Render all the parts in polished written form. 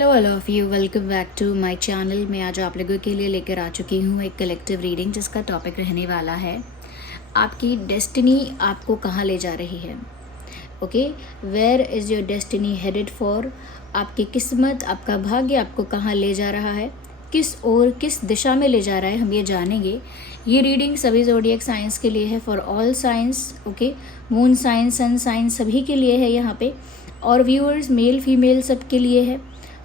Hello all of you, welcome back to my channel. मैं आज आप लोगों के लिए लेकर आ चुकी हूँ एक कलेक्टिव रीडिंग जिसका टॉपिक रहने वाला है आपकी डेस्टिनी आपको कहाँ ले जा रही है। Okay, where is your destiny headed for. आपकी किस्मत, आपका भाग्य आपको कहाँ ले जा रहा है, किस ओर, किस दिशा में ले जा रहा है, हम ये जानेंगे। ये रीडिंग सभी ज़ोडिएक साइंस के लिए है, for all science. Okay, moon science, sun science सभी के लिए है यहाँ पे, और व्यूअर्स मेल फीमेल सबके लिए है,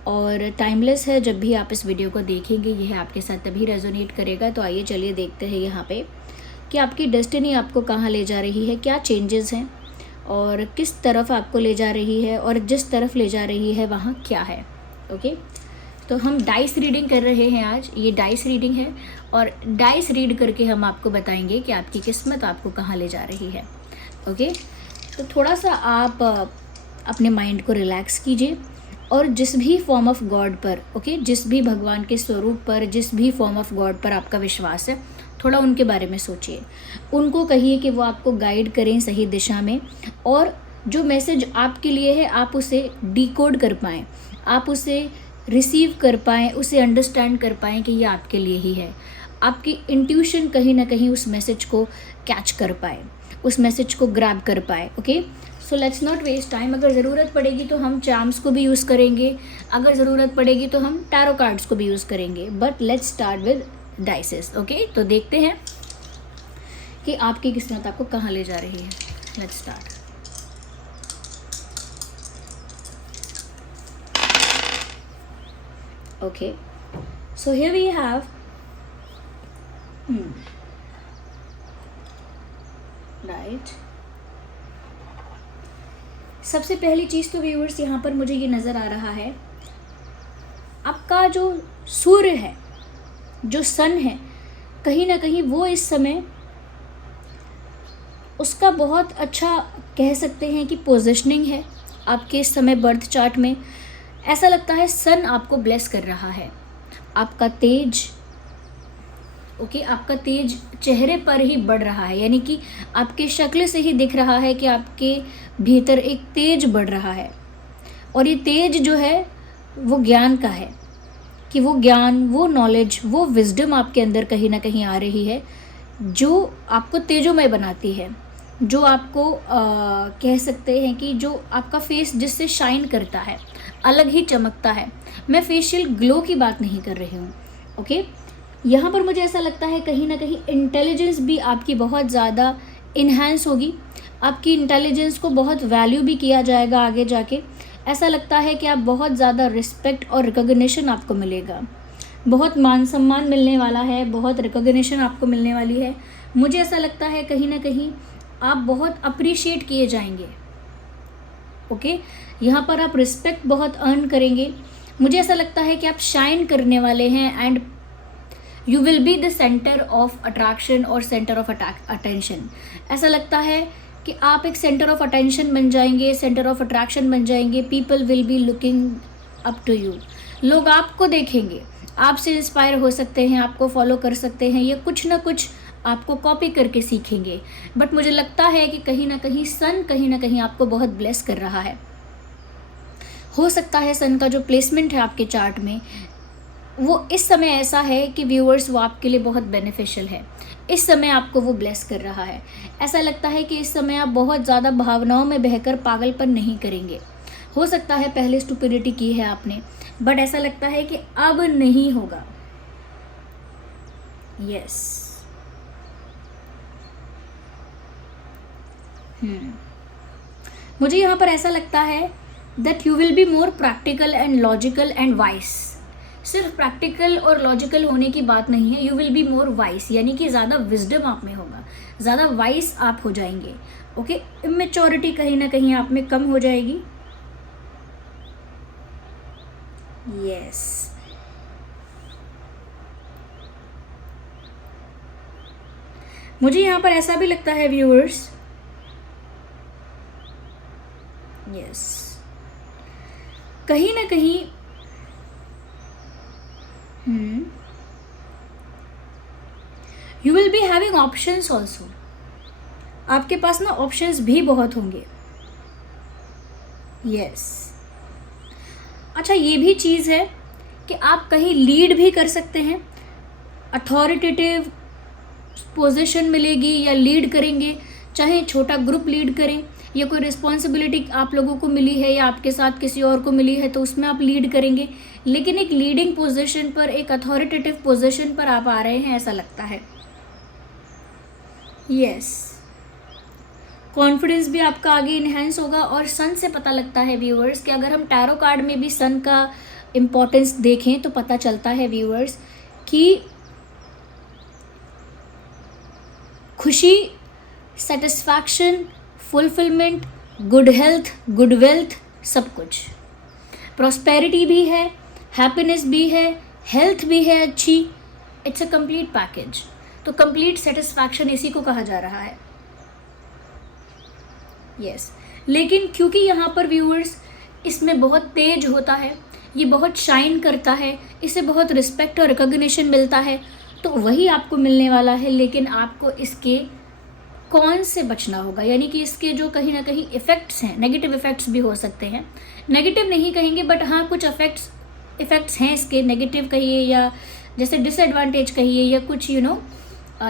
और टाइमलेस है। जब भी आप इस वीडियो को देखेंगे यह आपके साथ तभी रेजोनेट करेगा। तो आइए चलिए देखते हैं यहाँ पे कि आपकी डेस्टिनी आपको कहाँ ले जा रही है, क्या चेंजेस हैं और किस तरफ आपको ले जा रही है, और जिस तरफ ले जा रही है वहाँ क्या है। ओके, तो हम डाइस रीडिंग कर रहे हैं आज। ये डाइस रीडिंग है और डाइस रीड करके हम आपको बताएंगे कि आपकी किस्मत आपको कहाँ ले जा रही है। ओके, तो थोड़ा सा आप अपने माइंड को रिलैक्स कीजिए और जिस भी फॉर्म ऑफ गॉड पर, ओके, जिस भी भगवान के स्वरूप पर, जिस भी फॉर्म ऑफ गॉड पर आपका विश्वास है, थोड़ा उनके बारे में सोचिए। उनको कहिए कि वो आपको गाइड करें सही दिशा में, और जो मैसेज आपके लिए है आप उसे डिकोड कर पाएँ, आप उसे रिसीव कर पाएँ, उसे अंडरस्टैंड कर पाएँ कि ये आपके लिए ही है। आपकी इंट्यूशन कहीं ना कहीं उस मैसेज को कैच कर पाए, उस मैसेज को ग्रैब कर पाए। Okay, so let's not waste time. अगर ज़रूरत पड़ेगी तो हम चार्म्स को भी यूज़ करेंगे, अगर ज़रूरत पड़ेगी तो हम टैरो कार्ड्स को भी यूज़ करेंगे, but let's start with dices. Okay, तो देखते हैं कि आपकी किस्मत आपको कहाँ ले जा रही है। Let's start. Okay, so here we have right. सबसे पहली चीज़ तो व्यूअर्स यहाँ पर मुझे ये नज़र आ रहा है, आपका जो सूर्य है, जो सन है, कहीं ना कहीं वो इस समय उसका बहुत अच्छा कह सकते हैं कि पोजीशनिंग है आपके इस समय बर्थ चार्ट में। ऐसा लगता है सन आपको ब्लेस कर रहा है। आपका तेज, ओके, आपका तेज चेहरे पर ही बढ़ रहा है, यानी कि आपके शक्ल से ही दिख रहा है कि आपके भीतर एक तेज बढ़ रहा है। और ये तेज जो है वो ज्ञान का है, कि वो ज्ञान, वो नॉलेज, वो विजडम आपके अंदर कहीं ना कहीं आ रही है, जो आपको तेजोमय बनाती है, जो आपको कह सकते हैं कि जो आपका फेस जिससे शाइन करता है, अलग ही चमकता है। मैं फेशियल ग्लो की बात नहीं कर रही हूँ। ओके, यहाँ पर मुझे ऐसा लगता है कहीं ना कहीं इंटेलिजेंस भी आपकी बहुत ज़्यादा इन्हांस होगी, आपकी इंटेलिजेंस को बहुत वैल्यू भी किया जाएगा आगे जाके। ऐसा लगता है कि आप बहुत ज़्यादा रिस्पेक्ट और रिकॉग्निशन आपको मिलेगा, बहुत मान सम्मान मिलने वाला है, बहुत रिकॉग्निशन आपको मिलने वाली है। मुझे ऐसा लगता है कहीं ना कहीं आप बहुत अप्रिशिएट किए जाएंगे। ओके, यहाँ पर आप रिस्पेक्ट बहुत अर्न करेंगे। मुझे ऐसा लगता है कि आप शाइन करने वाले हैं, and you will be the centre of attraction और सेंटर ऑफ अटेंशन। ऐसा लगता है कि आप एक सेंटर ऑफ अटेंशन बन जाएंगे, सेंटर ऑफ अट्रैक्शन बन जाएंगे। People will be looking up to you. लोग आपको देखेंगे, आपसे इंस्पायर हो सकते हैं, आपको फॉलो कर सकते हैं, या कुछ ना कुछ आपको कॉपी करके सीखेंगे। बट मुझे लगता है कि कहीं ना कहीं सन कहीं ना कहीं आपको बहुत ब्लेस कर रहा है। हो सकता है सन का जो प्लेसमेंट है आपके चार्ट में वो इस समय ऐसा है कि व्यूअर्स वो आपके लिए बहुत बेनिफिशियल है। इस समय आपको वो ब्लेस कर रहा है। ऐसा लगता है कि इस समय आप बहुत ज़्यादा भावनाओं में बहकर पागलपन नहीं करेंगे। हो सकता है पहले स्टुपिडिटी की है आपने, बट ऐसा लगता है कि अब नहीं होगा। यस, मुझे यहाँ पर ऐसा लगता है that you will be more practical and logical and vice. सिर्फ प्रैक्टिकल और लॉजिकल होने की बात नहीं है, you will be more vice, यानी कि ज़्यादा विजडम आप में होगा, ज़्यादा वाइस आप हो जाएंगे। ओके, इमेच्योरिटी कहीं ना कहीं आप में कम हो जाएगी। यस, मुझे यहाँ पर ऐसा भी लगता है व्यूअर्स, यस, कहीं ना कहीं you will be having options also. आपके पास ना ऑप्शंस भी बहुत होंगे। यस, अच्छा, ये भी चीज़ है कि आप कहीं लीड भी कर सकते हैं, अथॉरिटेटिव पोजीशन मिलेगी या लीड करेंगे, चाहे छोटा ग्रुप लीड करें या कोई रिस्पॉन्सिबिलिटी आप लोगों को मिली है या आपके साथ किसी और को मिली है तो उसमें आप लीड करेंगे, लेकिन एक लीडिंग पोजीशन पर, एक अथॉरिटेटिव पोजीशन पर आप आ रहे हैं ऐसा लगता है। यस, कॉन्फिडेंस भी आपका आगे इन्हेंस होगा। और सन से पता लगता है व्यूअर्स कि अगर हम टैरो कार्ड में भी सन का इम्पोर्टेंस देखें तो पता चलता है व्यूअर्स कि खुशी, satisfaction, fulfilment, good health, good wealth, सब कुछ, प्रॉस्पेरिटी भी है, हैप्पीनेस भी है, हेल्थ भी है अच्छी, इट्स अ कंप्लीट पैकेज। तो कंप्लीट सेटिस्फैक्शन इसी को कहा जा रहा है। यस, लेकिन क्योंकि यहाँ पर व्यूअर्स इसमें बहुत तेज होता है, ये बहुत शाइन करता है, इसे बहुत रिस्पेक्ट और रिकॉग्निशन मिलता है, तो वही आपको मिलने वाला है, लेकिन आपको इसके कौन से बचना होगा, यानी कि इसके जो कहीं ना कहीं इफ़ेक्ट्स हैं, नेगेटिव इफ़ेक्ट्स भी हो सकते हैं, नेगेटिव नहीं कहेंगे बट हाँ कुछ इफ़ेक्ट्स हैं इसके, नेगेटिव कहिए या जैसे डिसएडवांटेज कहिए या कुछ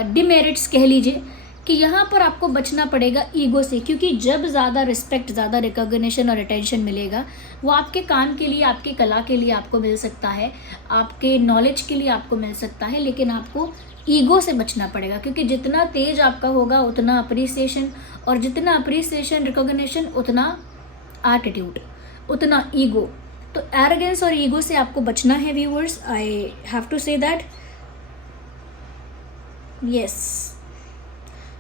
डिमेरिट्स कह लीजिए, कि यहाँ पर आपको बचना पड़ेगा ईगो से, क्योंकि जब ज़्यादा रिस्पेक्ट, ज़्यादा रिकॉग्निशन और अटेंशन मिलेगा वो आपके काम के लिए, आपकी कला के लिए आपको मिल सकता है, आपके नॉलेज के लिए आपको मिल सकता है, लेकिन आपको ईगो से बचना पड़ेगा, क्योंकि जितना तेज आपका होगा उतना अप्रिसिएशन, और जितना अप्रिसिएशन, रिकॉग्निशन, उतना एटीट्यूड, उतना ईगो। तो एरोगेंस और ईगो से आपको बचना है viewers, I have to say that. Yes,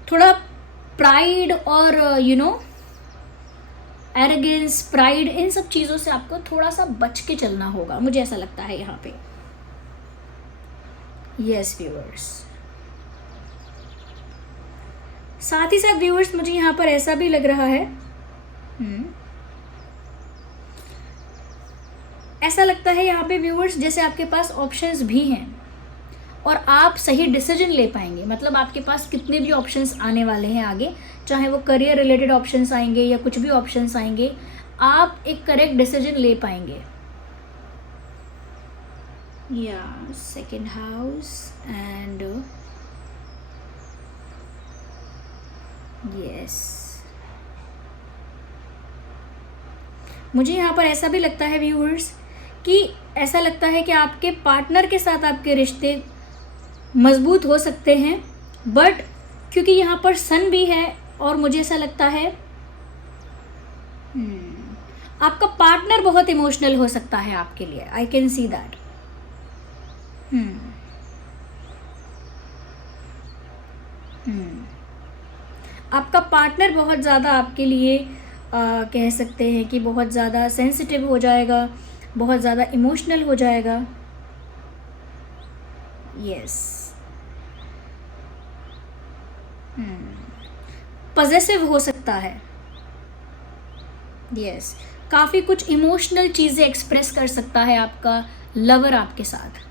थोड़ा प्राइड और एरोगेंस, प्राइड, इन सब चीज़ों से आपको थोड़ा सा बच के चलना होगा, मुझे ऐसा लगता है यहाँ पे। यस व्यूअर्स, साथ ही साथ व्यूअर्स मुझे यहाँ पर ऐसा भी लग रहा है, ऐसा लगता है यहाँ पे व्यूअर्स जैसे आपके पास ऑप्शंस भी हैं और आप सही डिसीजन ले पाएंगे। मतलब आपके पास कितने भी ऑप्शंस आने वाले हैं आगे, चाहे वो करियर रिलेटेड ऑप्शंस आएंगे या कुछ भी ऑप्शंस आएंगे, आप एक करेक्ट डिसीजन ले पाएंगे। या सेकेंड हाउस एंड यस, मुझे यहाँ पर ऐसा भी लगता है व्यूअर्स कि ऐसा लगता है कि आपके पार्टनर के साथ आपके रिश्ते मजबूत हो सकते हैं, बट क्योंकि यहाँ पर सन भी है और मुझे ऐसा लगता है आपका पार्टनर बहुत इमोशनल हो सकता है आपके लिए, आई कैन सी दैट। आपका पार्टनर बहुत ज़्यादा आपके लिए कह सकते हैं कि बहुत ज़्यादा सेंसिटिव हो जाएगा, बहुत ज़्यादा इमोशनल हो जाएगा। यस, पॉजेसिव हो सकता है। यस, काफ़ी कुछ इमोशनल चीज़ें एक्सप्रेस कर सकता है आपका लवर आपके साथ।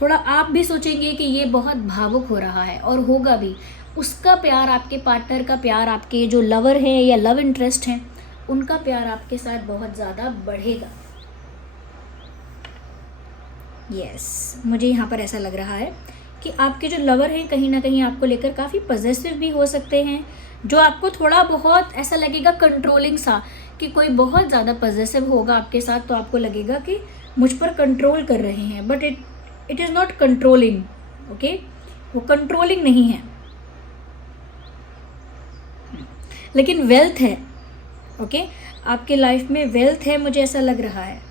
थोड़ा आप भी सोचेंगे कि ये बहुत भावुक हो रहा है, और होगा भी। उसका प्यार, आपके पार्टनर का प्यार, आपके जो लवर हैं या लव इंटरेस्ट हैं, उनका प्यार आपके साथ बहुत ज़्यादा बढ़ेगा। यस, मुझे यहाँ पर ऐसा लग रहा है कि आपके जो लवर हैं कहीं ना कहीं आपको लेकर काफ़ी पॉजेसिव भी हो सकते हैं, जो आपको थोड़ा बहुत ऐसा लगेगा कंट्रोलिंग सा, कि कोई बहुत ज़्यादा पॉजेसिव होगा आपके साथ तो आपको लगेगा कि मुझ पर कंट्रोल कर रहे हैं, but it is not controlling. Okay, वो कंट्रोलिंग नहीं है, लेकिन वेल्थ है। ओके, आपके लाइफ में वेल्थ है, मुझे ऐसा लग रहा है।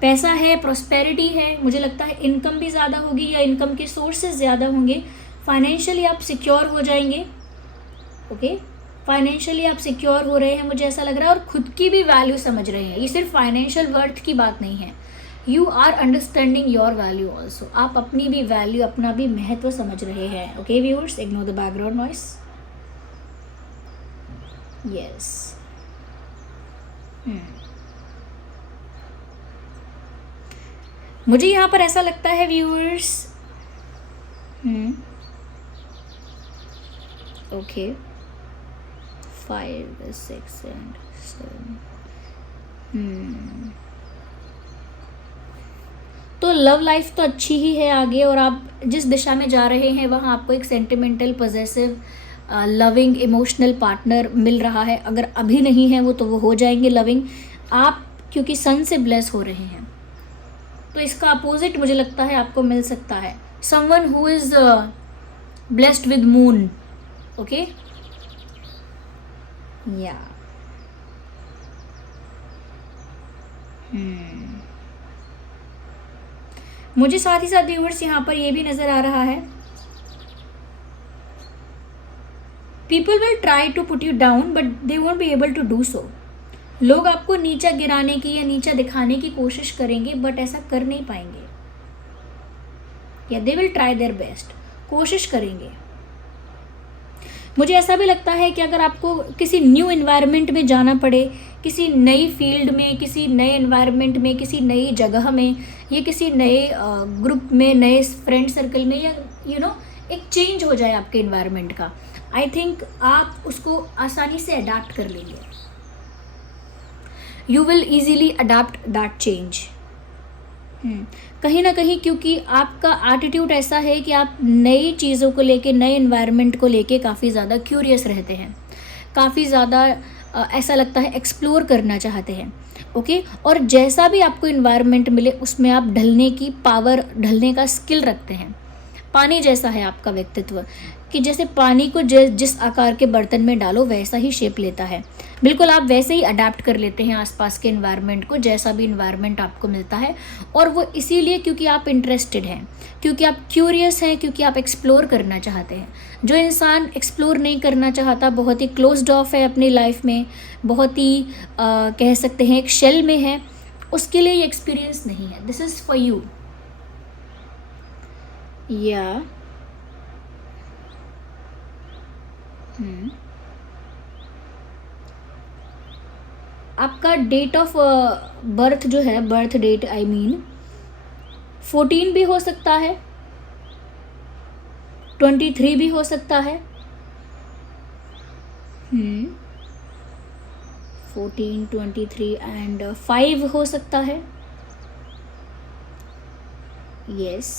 पैसा है, प्रॉस्पेरिटी है, मुझे लगता है इनकम भी ज़्यादा होगी या इनकम के सोर्सेज ज़्यादा होंगे, फाइनेंशियली आप सिक्योर हो जाएंगे। ओके, फाइनेंशियली आप सिक्योर हो रहे हैं, मुझे ऐसा लग रहा है, और खुद की भी वैल्यू समझ रहे हैं। ये सिर्फ फाइनेंशियल वर्थ की बात नहीं है, you are understanding your value also. आप अपनी भी वैल्यू, अपना भी महत्व समझ रहे हैं। Okay viewers, ignore the background noise. Yes, मुझे यहाँ पर ऐसा लगता है व्यूअर्स, ओके, 5 6 एंड 7। तो लव लाइफ तो अच्छी ही है आगे, और आप जिस दिशा में जा रहे हैं वहाँ आपको एक sentimental possessive loving emotional partner मिल रहा है। अगर अभी नहीं है वो, तो वो हो जाएंगे लविंग आप, क्योंकि सन से ब्लेस हो रहे हैं। तो इसका अपोजिट मुझे लगता है आपको मिल सकता है, someone who is blessed with moon. Okay, या मुझे साथ ही साथ व्यूअर्स यहाँ पर ये भी नजर आ रहा है, people will try to put you down but they won't be able to do so. लोग आपको नीचा गिराने की या नीचा दिखाने की कोशिश करेंगे, बट ऐसा कर नहीं पाएंगे, या they will try their best, कोशिश करेंगे। मुझे ऐसा भी लगता है कि अगर आपको किसी न्यू इन्वायरमेंट में जाना पड़े, किसी नई फील्ड में, किसी नए इन्वायरमेंट में, किसी नई जगह में, या किसी नए ग्रुप में, नए फ्रेंड सर्कल में, या एक चेंज हो जाए आपके इन्वायरमेंट का, आई थिंक आप उसको आसानी से अडाप्ट कर लेंगे। You will easily adapt that change. कहीं ना कहीं क्योंकि आपका एटीट्यूड ऐसा है कि आप नई चीज़ों को लेके, नए इन्वायरमेंट को लेके काफ़ी ज़्यादा क्यूरियस रहते हैं, काफ़ी ज़्यादा ऐसा लगता है एक्सप्लोर करना चाहते हैं। ओके, और जैसा भी आपको इन्वायरमेंट मिले उसमें आप ढलने की पावर, ढलने का स्किल रखते हैं। पानी जैसा है आपका व्यक्तित्व, कि जैसे पानी को जिस आकार के बर्तन में डालो वैसा ही शेप लेता है। बिल्कुल आप वैसे ही अडाप्ट कर लेते हैं आसपास के इन्वायरमेंट को, जैसा भी इन्वायरमेंट आपको मिलता है। और वो इसीलिए क्योंकि आप इंटरेस्टेड हैं, क्योंकि आप क्यूरियस हैं, क्योंकि आप एक्सप्लोर करना चाहते हैं। जो इंसान एक्सप्लोर नहीं करना चाहता, बहुत ही क्लोज्ड ऑफ है अपनी लाइफ में, बहुत ही कह सकते हैं एक शेल में है, उसके लिए ये एक्सपीरियंस नहीं है। This is for you. या आपका डेट ऑफ बर्थ जो है, बर्थ डेट आई मीन 14 भी हो सकता है, 23 भी हो सकता है। 14, 23 एंड 5 हो सकता है। यस।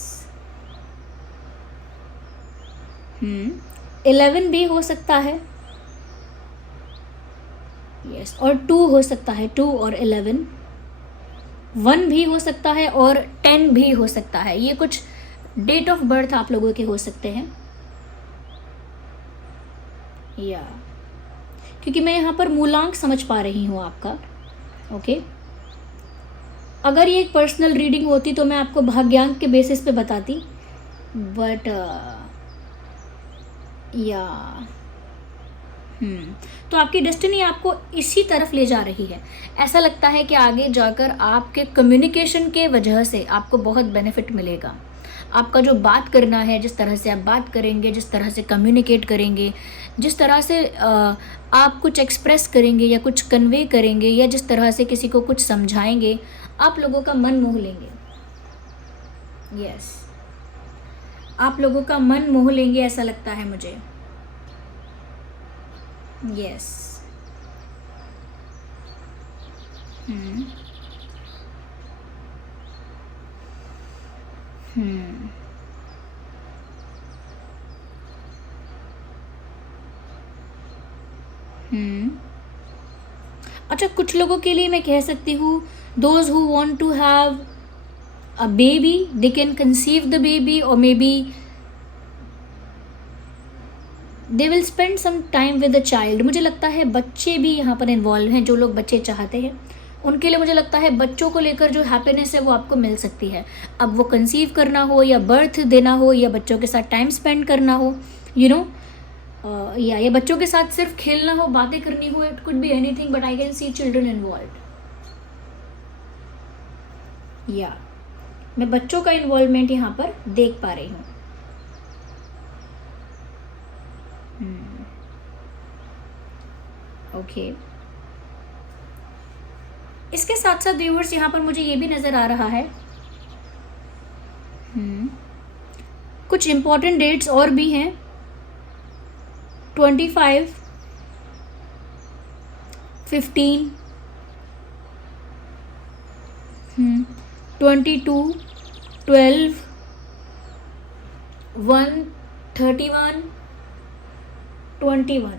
11 भी हो सकता है। यस, और 2 हो सकता है, 2 और 11। 1 भी हो सकता है और 10 भी हो सकता है। ये कुछ डेट ऑफ बर्थ आप लोगों के हो सकते हैं। या क्योंकि मैं यहाँ पर मूलांक समझ पा रही हूँ आपका। ओके, अगर ये एक पर्सनल रीडिंग होती तो मैं आपको भाग्यांक के बेसिस पे बताती, बट या तो आपकी डेस्टिनी आपको इसी तरफ ले जा रही है। ऐसा लगता है कि आगे जाकर आपके कम्युनिकेशन के वजह से आपको बहुत बेनिफिट मिलेगा। आपका जो बात करना है, जिस तरह से आप बात करेंगे, जिस तरह से कम्युनिकेट करेंगे, जिस तरह से आप कुछ एक्सप्रेस करेंगे या कुछ कन्वे करेंगे, या जिस तरह से किसी को कुछ समझाएंगे, आप लोगों का मन मोह लेंगे। यस, आप लोगों का मन मोह लेंगे, ऐसा लगता है मुझे। यस। अच्छा, कुछ लोगों के लिए मैं कह सकती हूँ, those who want to have a baby, they can conceive the baby, और maybe they will spend some time with a child. मुझे लगता है बच्चे भी यहाँ पर इन्वॉल्व हैं। जो लोग बच्चे चाहते हैं उनके लिए मुझे लगता है बच्चों को लेकर जो हैप्पीनेस है वो आपको मिल सकती है। अब वो कंसीव करना हो, या बर्थ देना हो, या बच्चों के साथ टाइम स्पेंड करना हो, या बच्चों के साथ सिर्फ खेलना हो, बातें करनी हो, it could be anything, but I can see children involve. या मैं बच्चों का इन्वॉल्वमेंट यहाँ पर देख पा रही हूँ। ओके, इसके साथ साथ व्यूअर्स यहाँ पर मुझे ये भी नज़र आ रहा है, कुछ इम्पॉर्टेंट डेट्स और भी हैं। 25, 15, 22, 12, 1, 31, 21.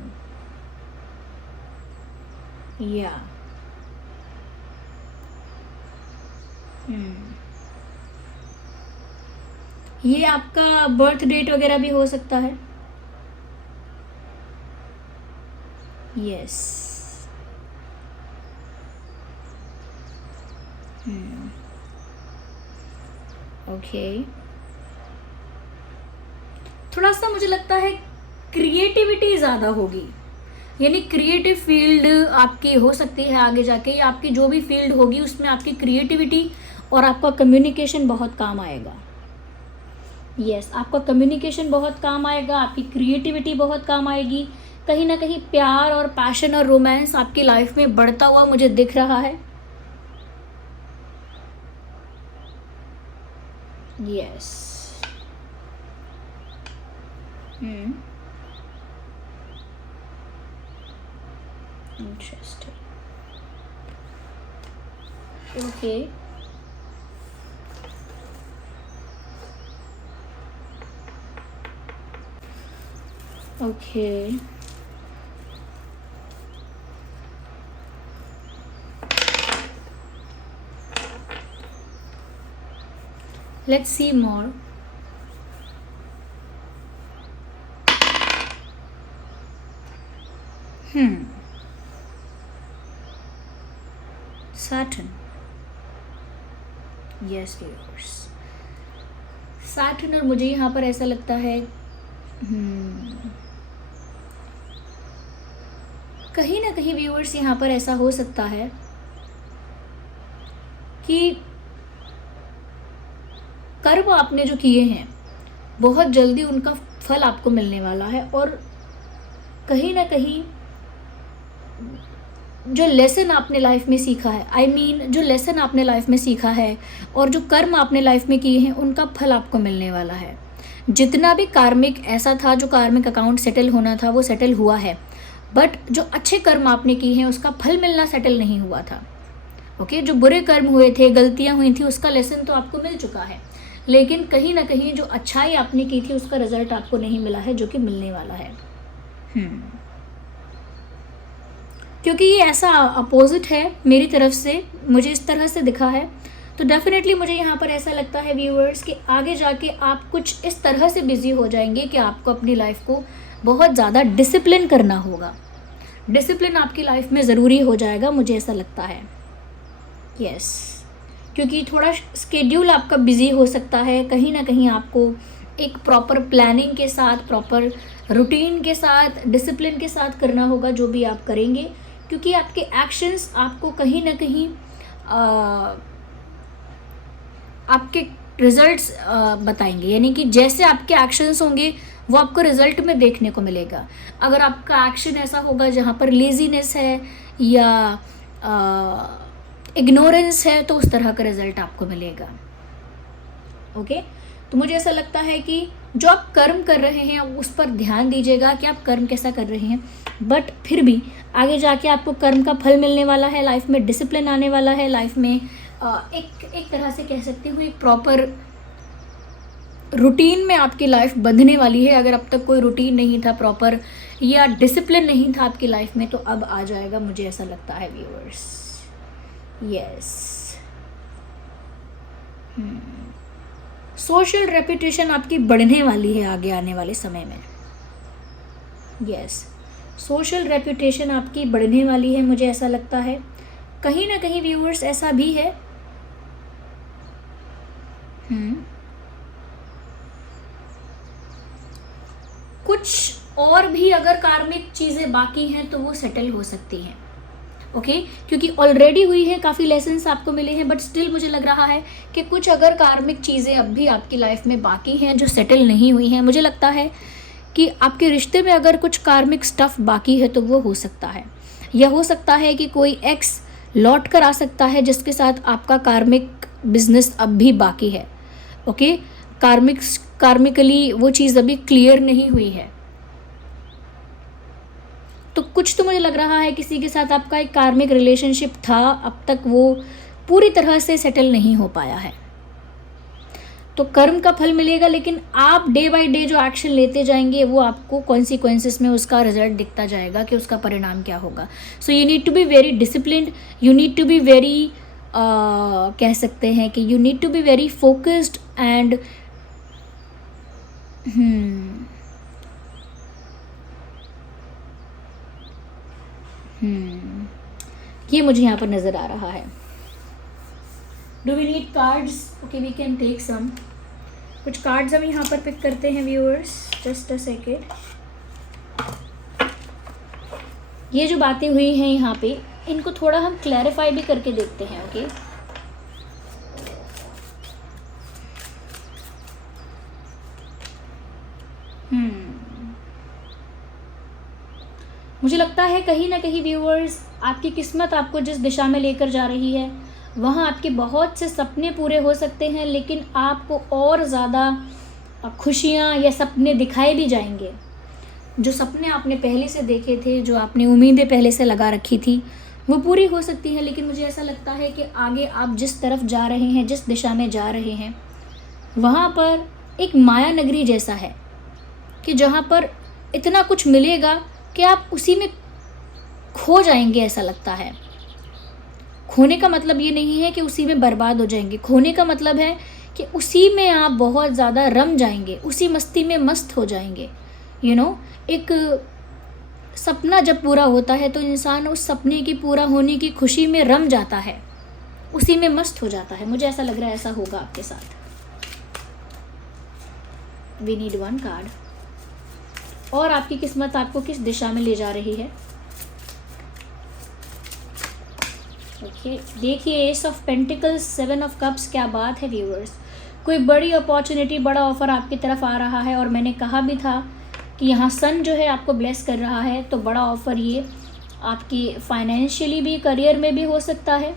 या ये आपका बर्थ डेट वगैरह भी हो सकता है. यस. ओके. थोड़ा सा मुझे लगता है क्रिएटिविटी ज़्यादा होगी, यानी क्रिएटिव फील्ड आपकी हो सकती है आगे जाके, या आपकी जो भी फील्ड होगी उसमें आपकी क्रिएटिविटी और आपका कम्युनिकेशन बहुत काम आएगा. यस, आपका कम्युनिकेशन बहुत काम आएगा, आपकी क्रिएटिविटी बहुत काम आएगी. कहीं ना कहीं प्यार और पैशन और रोमांस आपकी लाइफ में बढ़ता हुआ मुझे दिख रहा है. Yes. Interesting. Okay. Okay. Let's see more. Saturn. Yes, viewers. Saturn, और मुझे यहाँ पर ऐसा लगता है कहीं ना कहीं व्यूअर्स यहाँ पर ऐसा हो सकता है कि कर्म आपने जो किए हैं बहुत जल्दी उनका फल आपको मिलने वाला है, और कहीं ना कहीं जो लेसन आपने लाइफ में सीखा है, जो लेसन आपने लाइफ में सीखा है और जो कर्म आपने लाइफ में किए हैं उनका फल आपको मिलने वाला है. जितना भी कार्मिक ऐसा था, जो कार्मिक अकाउंट सेटल होना था वो सेटल हुआ है, बट जो अच्छे कर्म आपने किए हैं उसका फल मिलना सेटल नहीं हुआ था. ओके. जो बुरे कर्म हुए थे, गलतियां हुई थी, उसका लेसन तो आपको मिल चुका है, लेकिन कहीं ना कहीं जो अच्छाई आपने की थी उसका रिजल्ट आपको नहीं मिला है, जो कि मिलने वाला है. क्योंकि ये ऐसा अपोजिट है मेरी तरफ से, मुझे इस तरह से दिखा है, तो डेफिनेटली मुझे यहाँ पर ऐसा लगता है व्यूअर्स कि आगे जाके आप कुछ इस तरह से बिजी हो जाएंगे कि आपको अपनी लाइफ को बहुत ज़्यादा डिसिप्लिन करना होगा. डिसिप्लिन आपकी लाइफ में ज़रूरी हो जाएगा, मुझे ऐसा लगता है. यस. क्योंकि थोड़ा स्केड्यूल आपका बिजी हो सकता है, कहीं ना कहीं आपको एक प्रॉपर प्लानिंग के साथ, प्रॉपर रूटीन के साथ, डिसिप्लिन के साथ करना होगा जो भी आप करेंगे, क्योंकि आपके एक्शंस आपको कहीं ना कहीं आपके रिजल्ट्स बताएंगे. यानी कि जैसे आपके एक्शंस होंगे वो आपको रिजल्ट में देखने को मिलेगा. अगर आपका एक्शन ऐसा होगा जहाँ पर लेजीनेस है या इग्नोरेंस है, तो उस तरह का रिजल्ट आपको मिलेगा. ओके. तो मुझे ऐसा लगता है कि जो आप कर्म कर रहे हैं उस पर ध्यान दीजिएगा कि आप कर्म कैसा कर रहे हैं, बट फिर भी आगे जाके आपको कर्म का फल मिलने वाला है, लाइफ में डिसिप्लिन आने वाला है, लाइफ में एक तरह से कह सकती हूँ एक प्रॉपर रूटीन में आपकी लाइफ बंधने वाली है. अगर अब तक कोई रूटीन नहीं था प्रॉपर या डिसिप्लिन नहीं था आपकी लाइफ में, तो अब आ जाएगा, मुझे ऐसा लगता है व्यूअर्स. यस. सोशल रेपुटेशन आपकी बढ़ने वाली है आगे आने वाले समय में. यस. सोशल रेपुटेशन आपकी बढ़ने वाली है, मुझे ऐसा लगता है. कहीं ना कहीं व्यूअर्स ऐसा भी है कुछ और भी अगर कार्मिक चीज़ें बाकी हैं तो वो सेटल हो सकती हैं. ओके. क्योंकि ऑलरेडी हुई है, काफ़ी लेसन्स आपको मिले हैं, बट स्टिल मुझे लग रहा है कि कुछ अगर कार्मिक चीज़ें अब भी आपकी लाइफ में बाकी हैं जो सेटल नहीं हुई हैं. मुझे लगता है कि आपके रिश्ते में अगर कुछ कार्मिक स्टफ़ बाकी है तो वो हो सकता है, या हो सकता है कि कोई एक्स लौट कर आ सकता है जिसके साथ आपका कार्मिक बिजनेस अब भी बाकी है. ओके. कार्मिकली वो चीज़ अभी क्लियर नहीं हुई है. तो कुछ तो मुझे लग रहा है किसी के साथ आपका एक कार्मिक रिलेशनशिप था, अब तक वो पूरी तरह से सेटल नहीं हो पाया है। तो कर्म का फल मिलेगा, लेकिन आप डे बाय डे जो एक्शन लेते जाएंगे वो आपको कॉन्सिक्वेंसेस में उसका रिजल्ट दिखता जाएगा कि उसका परिणाम क्या होगा। So you need to be very disciplined, you need to be very कह सकते हैं कि you need to be very focused and ये मुझे यहाँ पर नज़र आ रहा है। Do we need cards? Okay, we can take some. कुछ कार्ड्स हम यहाँ पर पिक करते हैं व्यूअर्स, जस्ट अ सेकेंड। ये जो बातें हुई हैं यहाँ पे, इनको थोड़ा हम क्लैरिफाई भी करके देखते हैं। ओके, मुझे लगता है कहीं ना कहीं व्यूअर्स, आपकी किस्मत आपको जिस दिशा में लेकर जा रही है वहाँ आपके बहुत से सपने पूरे हो सकते हैं, लेकिन आपको और ज़्यादा खुशियाँ या सपने दिखाए भी जाएंगे। जो सपने आपने पहले से देखे थे, जो आपने उम्मीदें पहले से लगा रखी थी, वो पूरी हो सकती हैं। लेकिन मुझे ऐसा लगता है कि आगे आप जिस तरफ जा रहे हैं, जिस दिशा में जा रहे हैं, वहाँ पर एक माया नगरी जैसा है कि जहाँ पर इतना कुछ मिलेगा कि आप उसी में खो जाएंगे, ऐसा लगता है। खोने का मतलब ये नहीं है कि उसी में बर्बाद हो जाएंगे। खोने का मतलब है कि उसी में आप बहुत ज़्यादा रम जाएंगे, उसी मस्ती में मस्त हो जाएंगे। यू नो, एक सपना जब पूरा होता है तो इंसान उस सपने की पूरा होने की खुशी में रम जाता है, उसी में मस्त हो जाता है। मुझे ऐसा लग रहा है ऐसा होगा आपके साथ। We need one card. और आपकी किस्मत आपको किस दिशा में ले जा रही है? ओके, देखिए S of pentacles, 7 of cups. क्या बात है व्यूअर्स, कोई बड़ी अपॉर्चुनिटी, बड़ा ऑफर आपकी तरफ आ रहा है। और मैंने कहा भी था कि यहाँ सन जो है आपको ब्लेस कर रहा है, तो बड़ा ऑफर ये आपकी फाइनेंशियली भी, करियर में भी हो सकता है,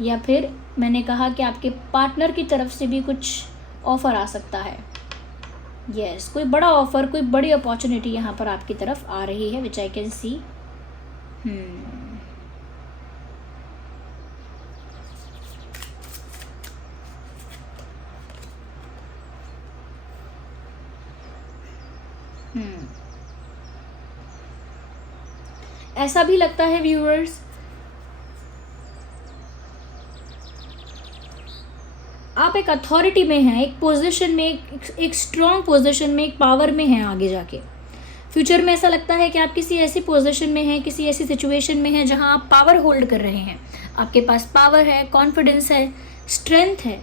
या फिर मैंने कहा कि आपके पार्टनर की तरफ से भी कुछ ऑफर आ सकता है। यस, कोई बड़ा ऑफर, कोई बड़ी अपॉर्चुनिटी यहाँ पर आपकी तरफ आ रही है, विच आई कैन सी। ऐसा भी लगता है व्यूअर्स, आप एक अथॉरिटी में हैं, एक पोजीशन में, एक स्ट्रॉन्ग पोजीशन में, एक पावर में हैं आगे जाके। फ्यूचर में ऐसा लगता है कि आप किसी ऐसी पोजीशन में हैं, किसी ऐसी सिचुएशन में हैं जहां आप पावर होल्ड कर रहे हैं। आपके पास पावर है, कॉन्फिडेंस है, स्ट्रेंथ है।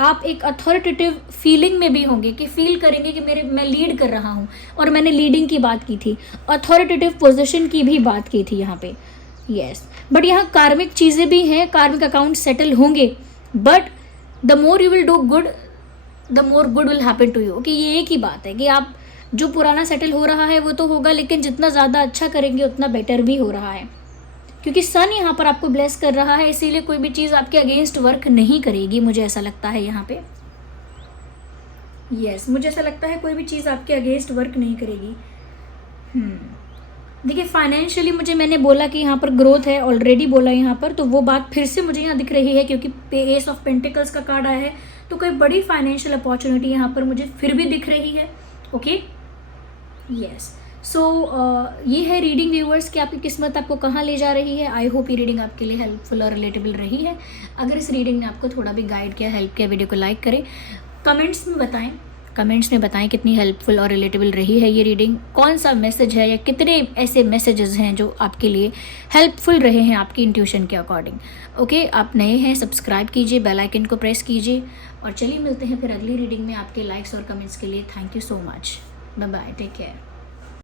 आप एक अथॉरिटेटिव फीलिंग में भी होंगे कि फील करेंगे कि मैं लीड कर रहा हूँ। और मैंने लीडिंग की बात की थी, अथॉरिटेटिव पोजीशन की भी बात की थी यहाँ पे। यस, बट यहाँ कार्मिक चीज़ें भी हैं, कार्मिक अकाउंट सेटल होंगे, but the more you will do good, the more good will happen to you. कि ये एक ही बात है कि आप जो पुराना सेटल हो रहा है वो तो होगा, लेकिन जितना ज़्यादा अच्छा करेंगे उतना बेटर भी हो रहा है, क्योंकि सन यहाँ पर आपको ब्लेस कर रहा है। इसीलिए कोई भी चीज़ आपके अगेंस्ट वर्क नहीं करेगी, मुझे ऐसा लगता है यहाँ पे। यस, मुझे ऐसा लगता है कोई भी चीज़ आपके अगेंस्ट वर्क नहीं करेगी। देखिए फाइनेंशियली मैंने बोला कि यहाँ पर ग्रोथ है, ऑलरेडी बोला यहाँ पर, तो वो बात फिर से मुझे यहाँ दिख रही है, क्योंकि एस ऑफ पेंटिकल्स का कार्ड आया है, तो कोई बड़ी फाइनेंशियल अपॉर्चुनिटी यहाँ पर मुझे फिर भी दिख रही है। Okay, yes. सो ये है रीडिंग व्यूअर्स कि आपकी किस्मत आपको कहाँ ले जा रही है। आई होप ये रीडिंग आपके लिए हेल्पफुल और रिलेटेबल रही है। अगर इस रीडिंग ने आपको थोड़ा भी गाइड किया, हेल्प किया, वीडियो को लाइक करें, कमेंट्स में बताएं कितनी हेल्पफुल और रिलेटेबल रही है ये रीडिंग, कौन सा मैसेज है या कितने ऐसे मैसेजेस हैं जो आपके लिए हेल्पफुल रहे हैं आपकी इंट्यूशन के अकॉर्डिंग। ओके, आप नए हैं सब्सक्राइब कीजिए, बेल आइकन को प्रेस कीजिए, और चलिए मिलते हैं फिर अगली रीडिंग में। आपके लाइक्स और कमेंट्स के लिए thank you so much. Bye bye, take care.